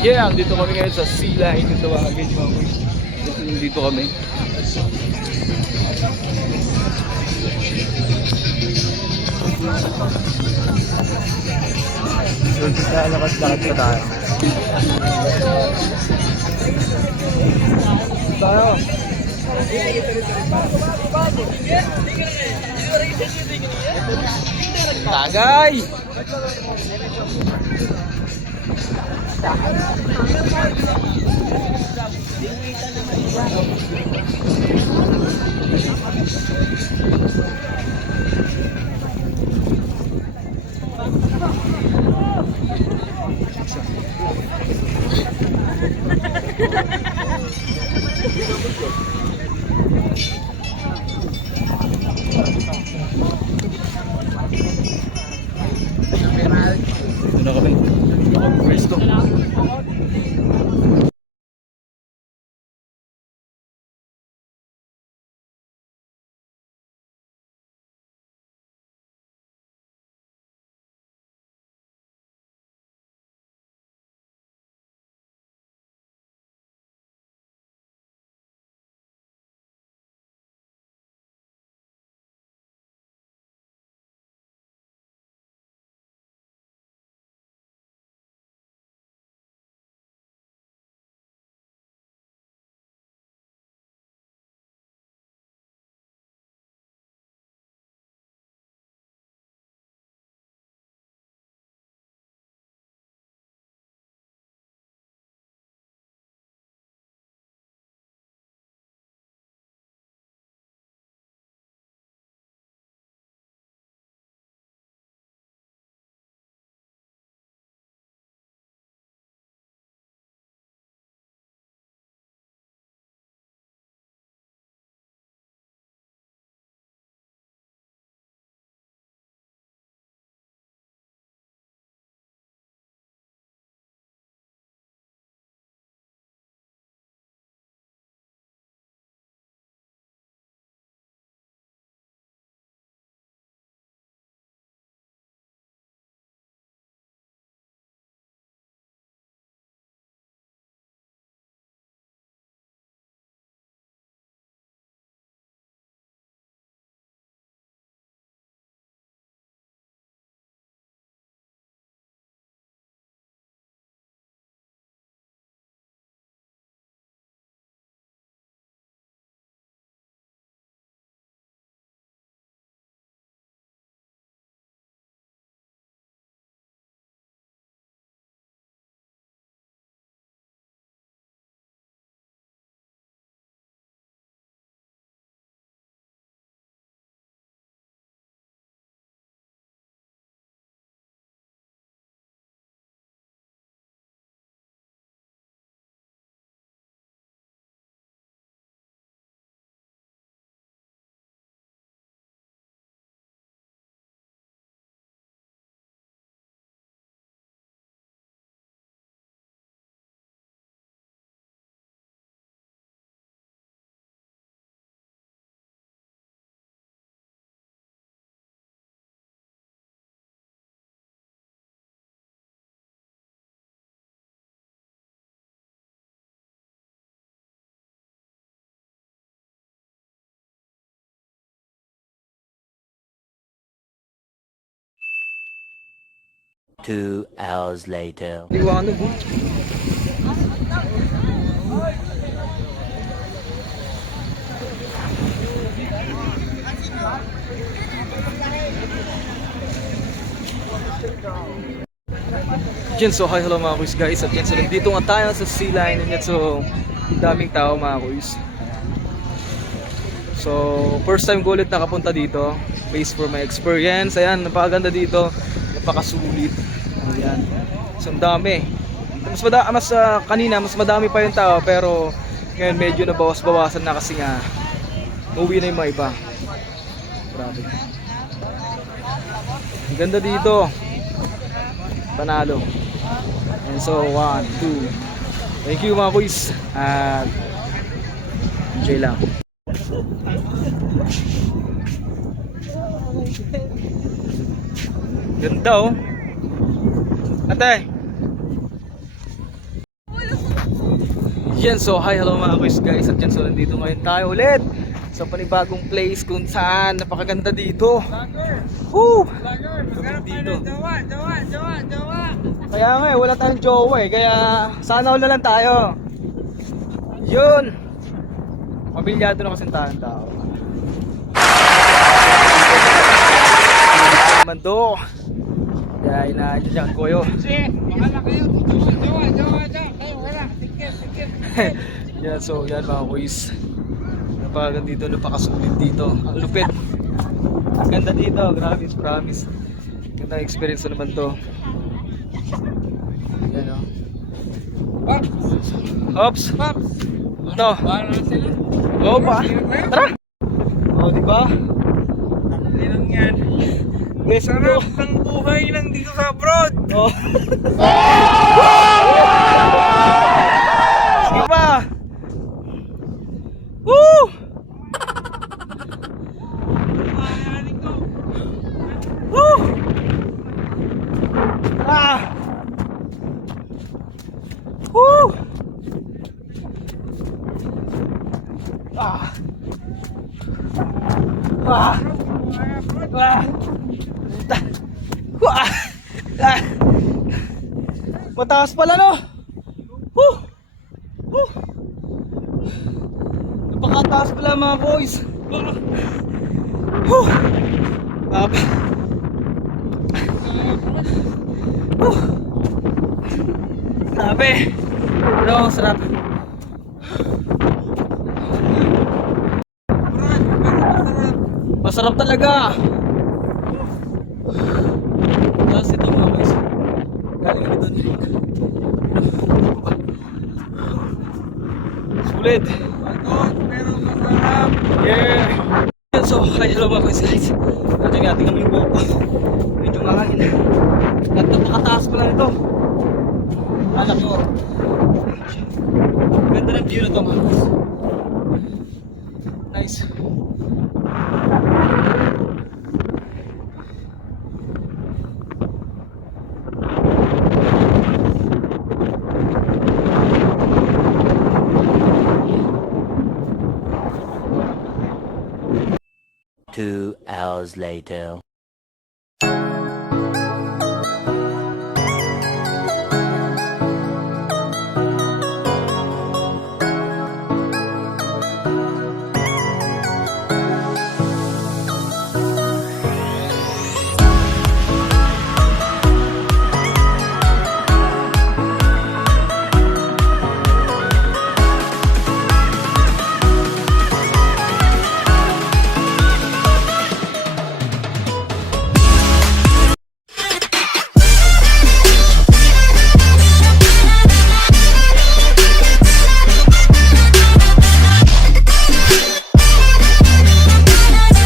Yeah, dito kami ngayon sa Sealine kung tawagin mga boys. Dito kami. So, lakad-lakad pa tayo. Tayo. Tagay! Ito na kami. Pwesto. Two hours later. Liwanag mo. Yan, so hi, hello mga kuys guys. At yan, so nandito nga tayo sa Sealine. And yan, so daming tao mga kuys. So first time ko ulit nakapunta dito. Based for my experience. Ayan, napakaganda dito. Napakasulit. Ayan. So ang dami. Kanina mas madami pa yung tao, pero ngayon medyo nabawas-bawasan na kasi nga uuwi na yung mga iba. Grabe. Ang ganda dito. Panalo. And so 1, 2. Thank you mga kuys. At enjoy lang. Ganda oh. Ate. Yan, so hi, hello mga quiz guys. At yan, so nandito ngayon tayo ulit sa panibagong place kung saan napakaganda dito. Woo! Dito. Kaya nga wala tayong jowa kaya sana wala lang tayo. Yun! Mabilyado na kasi tayong tao. Mando. Kaya inaandiyan ko yun. Yan, so yan mga quiz. Napakaganda dito, napakasulit dito. Ang lupit. Ang ganda dito, grabe, promise. Ganda experience na naman to. Yan o. Hops! Ano? Oo pa? Tara! Oo, diba? Ilang yan. Let's go! Sarap ng buhay lang dito sa abroad. Oh. Sige pa! Woo! Woo! Ah! Woo! Ah! Ah! Ah! Ah! Ah! Mataas pala no? Woo! Woo! Napakataas pala mga boys. Woo! Woo! Grabe! Pero ang sarap. Masarap talaga. Tapos ito mga boys. Galing kami doon. Sulit. Pero masarap. Yeah. So, hi, hello mga guys. Ito nga, tingnan mo yung buhok ko. Medyo mahangin. At napakataas pala nito. Anak ko. Ganda ng view na ito mga guys. Nice. Two hours later.